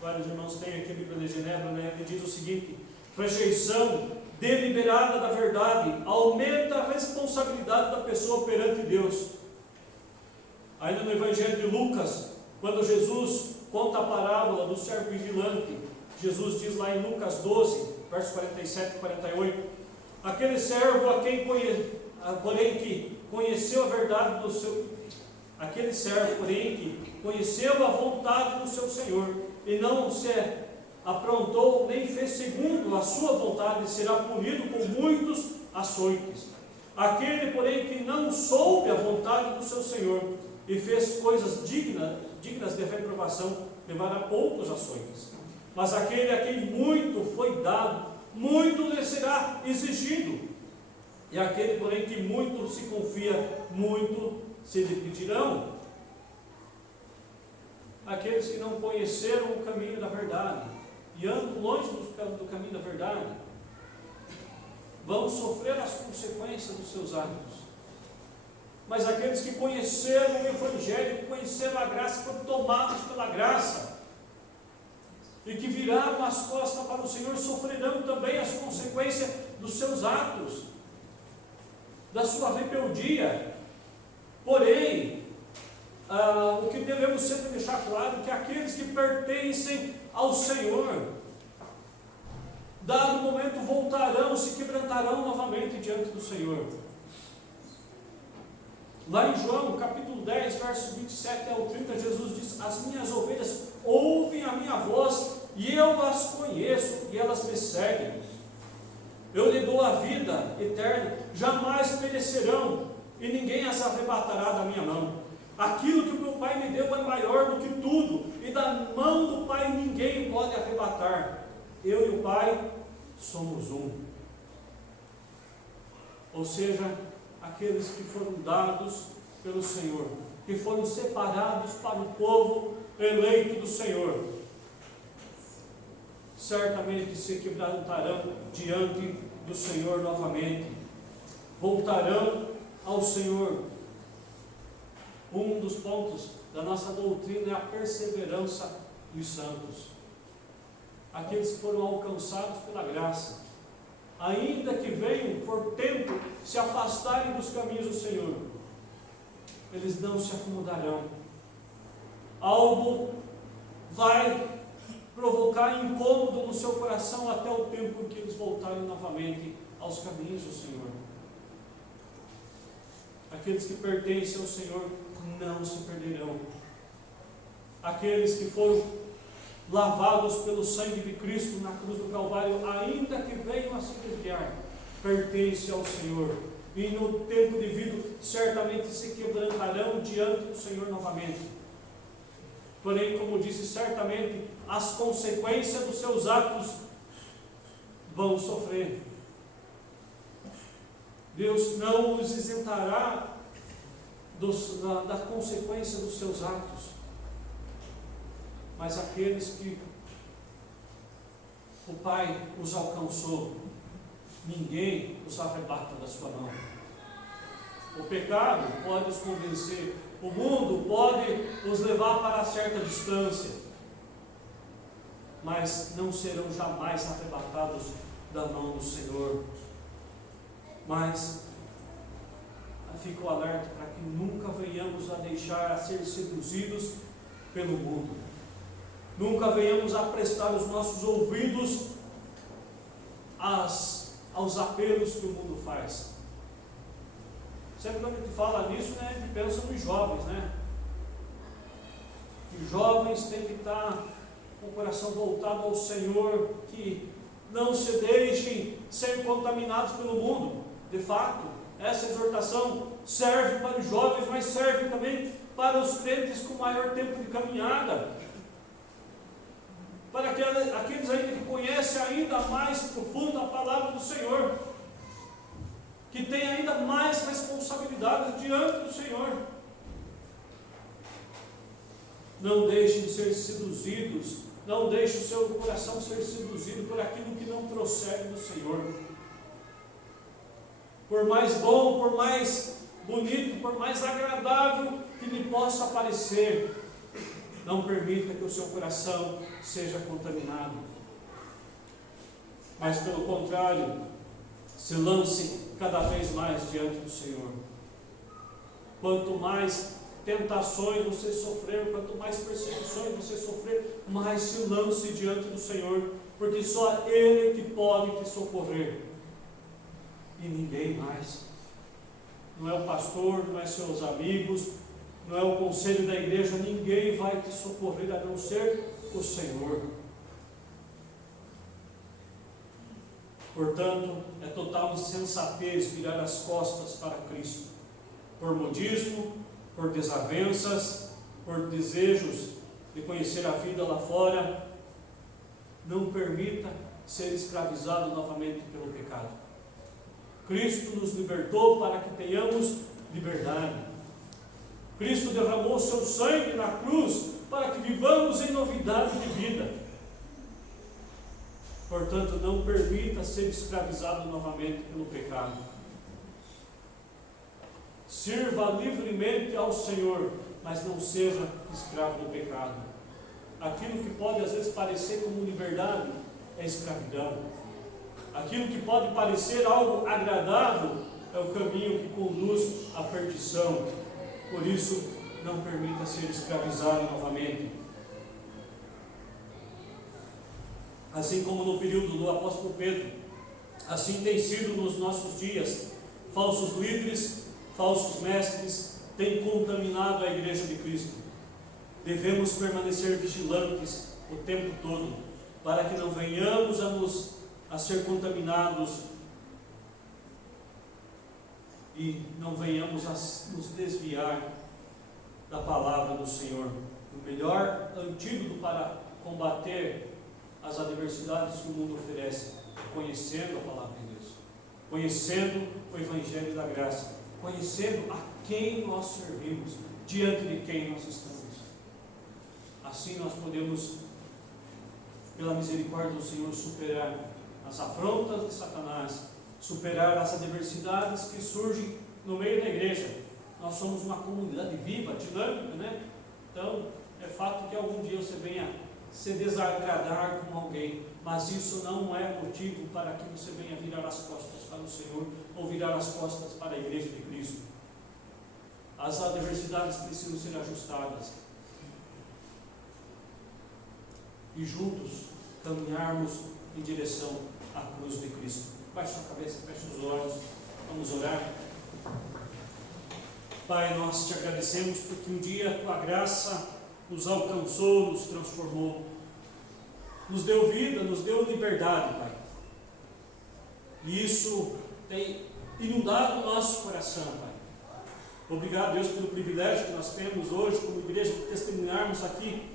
vários irmãos têm aqui a Bíblia de Genebra, ele diz o seguinte: rejeição deliberada da verdade aumenta a responsabilidade da pessoa perante Deus. Ainda no Evangelho de Lucas, quando Jesus conta a parábola do servo vigilante, Jesus diz lá em Lucas 12, versos 47 e 48, aquele servo a quem porém que conheceu a verdade do seu, aquele servo porém que conheceu a vontade do seu Senhor e não se aprontou nem fez segundo a sua vontade, será punido com muitos açoites. Aquele porém que não soube a vontade do seu Senhor e fez coisas dignas de reprovação, levará poucos açoites. Mas aquele a quem muito foi dado, muito lhe será exigido. E aquele porém que muito se confia, muito se lhe pedirão. Aqueles que não conheceram o caminho da verdade e andam longe do caminho da verdade, vão sofrer as consequências dos seus atos. Mas aqueles que conheceram o Evangelho, que conheceram a graça, foram tomados pela graça, e que viraram as costas para o Senhor, sofrerão também as consequências dos seus atos, da sua rebeldia. Porém, o que devemos sempre deixar claro é que aqueles que pertencem ao Senhor, dado momento voltarão, se quebrantarão novamente diante do Senhor. Lá em João, capítulo 10, versos 27 ao 30, Jesus diz: as minhas ovelhas ouvem a minha voz, e eu as conheço, e elas me seguem. Eu lhe dou a vida eterna, jamais perecerão, e ninguém as arrebatará da minha mão. Aquilo que o meu Pai me deu é maior do que tudo, e da mão do Pai ninguém pode arrebatar. Eu e o Pai somos um. Ou seja, aqueles que foram dados pelo Senhor, que foram separados para o povo eleito do Senhor, certamente se quebrantarão diante do Senhor novamente, voltarão ao Senhor. Um dos pontos da nossa doutrina é a perseverança dos santos, aqueles que foram alcançados pela graça, ainda que venham por tempo se afastarem dos caminhos do Senhor, eles não se acomodarão. Algo vai provocar incômodo no seu coração até o tempo em que eles voltarem novamente aos caminhos do Senhor. Aqueles que pertencem ao Senhor não se perderão. Aqueles que foram lavados pelo sangue de Cristo na cruz do Calvário, ainda que venham a se desviar, pertencem ao Senhor, e no tempo devido certamente se quebrantarão diante do Senhor novamente. Porém, como disse, certamente as consequências dos seus atos vão sofrer. Deus não os isentará da consequência dos seus atos, mas aqueles que o Pai os alcançou, ninguém os arrebata da sua mão. O pecado pode os convencer, o mundo pode os levar para certa distância, mas não serão jamais arrebatados da mão do Senhor. Mas fica o alerta para que nunca venhamos a deixar a ser seduzidos pelo mundo. Nunca venhamos a prestar os nossos ouvidos aos apelos que o mundo faz. Sempre quando a gente fala nisso, a gente pensa nos jovens, Os jovens têm que estar com o coração voltado ao Senhor, que não se deixem ser contaminados pelo mundo. De fato, essa exortação serve para os jovens, mas serve também para os crentes com maior tempo de caminhada, para aqueles ainda que conhecem ainda mais profundo a palavra do Senhor, que têm ainda mais responsabilidades diante do Senhor. Não deixem de ser seduzidos, não deixe o seu coração ser seduzido por aquilo que não procede do Senhor. Por mais bom, por mais bonito, por mais agradável que lhe possa parecer, não permita que o seu coração seja contaminado. Mas pelo contrário, se lance cada vez mais diante do Senhor. Quanto mais tentações você sofrer, quanto mais perseguições você sofrer, mais se lance diante do Senhor, porque só Ele que pode te socorrer, e ninguém mais. Não é o pastor, não é seus amigos, não é o conselho da igreja, ninguém vai te socorrer a não ser o Senhor. Portanto, é total insensatez virar as costas para Cristo, por modismo, por desavenças, por desejos de conhecer a vida lá fora. Não permita ser escravizado novamente pelo pecado. Cristo nos libertou para que tenhamos liberdade. Cristo derramou seu sangue na cruz para que vivamos em novidade de vida. Portanto, não permita ser escravizado novamente pelo pecado. Sirva livremente ao Senhor, mas não seja escravo do pecado. Aquilo que pode às vezes parecer como liberdade é escravidão. Aquilo que pode parecer algo agradável é o caminho que conduz à perdição. Por isso, não permita ser escravizado novamente. Assim como no período do apóstolo Pedro, assim tem sido nos nossos dias. Falsos líderes, falsos mestres têm contaminado a igreja de Cristo. Devemos permanecer vigilantes o tempo todo, para que não venhamos a ser contaminados e não venhamos a nos desviar da palavra do Senhor. O melhor antídoto para combater as adversidades que o mundo oferece, conhecendo a palavra de Deus, conhecendo o Evangelho da graça, conhecendo a quem nós servimos, diante de quem nós estamos. Assim nós podemos, pela misericórdia do Senhor, superar as afrontas de Satanás, superar as adversidades que surgem no meio da igreja. Nós somos uma comunidade viva, dinâmica, né? Então, é fato que algum dia você venha se desagradar com alguém, mas isso não é motivo para que você venha virar as costas para o Senhor ou virar as costas para a igreja de Cristo. As adversidades precisam ser ajustadas e juntos caminharmos em direção à cruz de Cristo. Baixe a cabeça, feche os olhos, vamos orar. Pai, nós te agradecemos porque um dia a tua graça nos alcançou, nos transformou, nos deu vida, nos deu liberdade, Pai. E isso tem inundado o nosso coração, Pai. Obrigado, Deus, pelo privilégio que nós temos hoje, como igreja, de testemunharmos aqui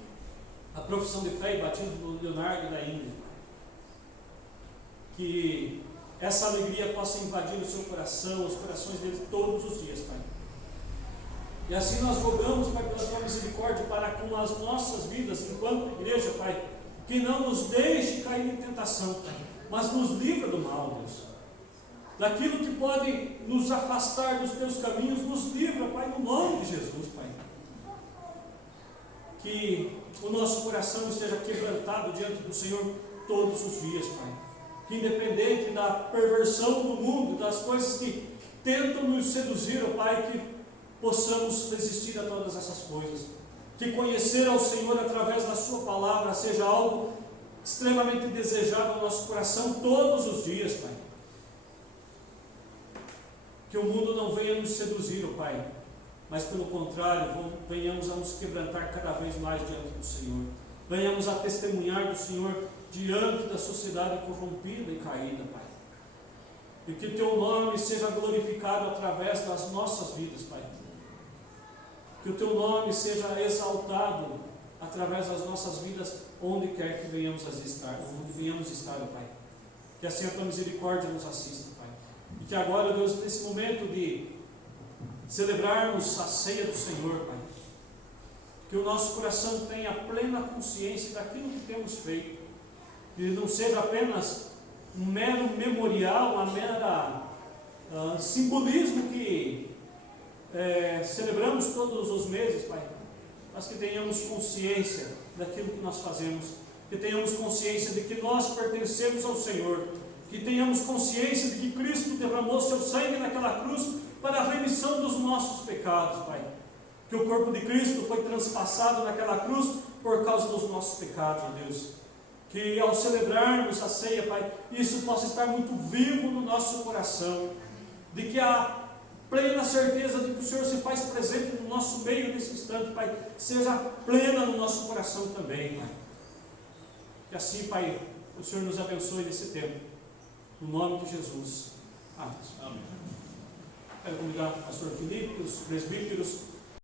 a profissão de fé e batismo do Leonardo e da Índia. Que essa alegria possa invadir o seu coração, os corações deles todos os dias, Pai. E assim nós rogamos, Pai, pela tua misericórdia, para com as nossas vidas, enquanto igreja, Pai, que não nos deixe cair em tentação, Pai, mas nos livra do mal, Deus. Daquilo que pode nos afastar dos teus caminhos, nos livra, Pai, no nome de Jesus, Pai. Que o nosso coração esteja quebrantado diante do Senhor todos os dias, Pai. Que independente da perversão do mundo, das coisas que tentam nos seduzir, ó Pai, que possamos resistir a todas essas coisas. Que conhecer ao Senhor através da sua palavra seja algo extremamente desejável no nosso coração todos os dias, Pai. Que o mundo não venha nos seduzir, ó Pai, mas pelo contrário, venhamos a nos quebrantar cada vez mais diante do Senhor. Venhamos a testemunhar do Senhor diante da sociedade corrompida e caída, Pai. E que teu nome seja glorificado através das nossas vidas, Pai. Que o teu nome seja exaltado através das nossas vidas, onde quer que venhamos a estar, Pai. Que assim a tua misericórdia nos assista, Pai. E que agora, Deus, nesse momento de celebrarmos a ceia do Senhor, Pai, que o nosso coração tenha plena consciência daquilo que temos feito, que não seja apenas um mero memorial, uma mera simbolismo que celebramos todos os meses, Pai, mas que tenhamos consciência daquilo que nós fazemos, que tenhamos consciência de que nós pertencemos ao Senhor, que tenhamos consciência de que Cristo derramou seu sangue naquela cruz para a remissão dos nossos pecados, Pai. Que o corpo de Cristo foi transpassado naquela cruz por causa dos nossos pecados, ó Deus. Que ao celebrarmos a ceia, Pai, isso possa estar muito vivo no nosso coração, de que a plena certeza de que o Senhor se faz presente no nosso meio nesse instante, Pai, seja plena no nosso coração também, Pai. Que assim, Pai, o Senhor nos abençoe nesse tempo, no nome de Jesus. Amém. Quero convidar o pastor Filipe, os presbíteros,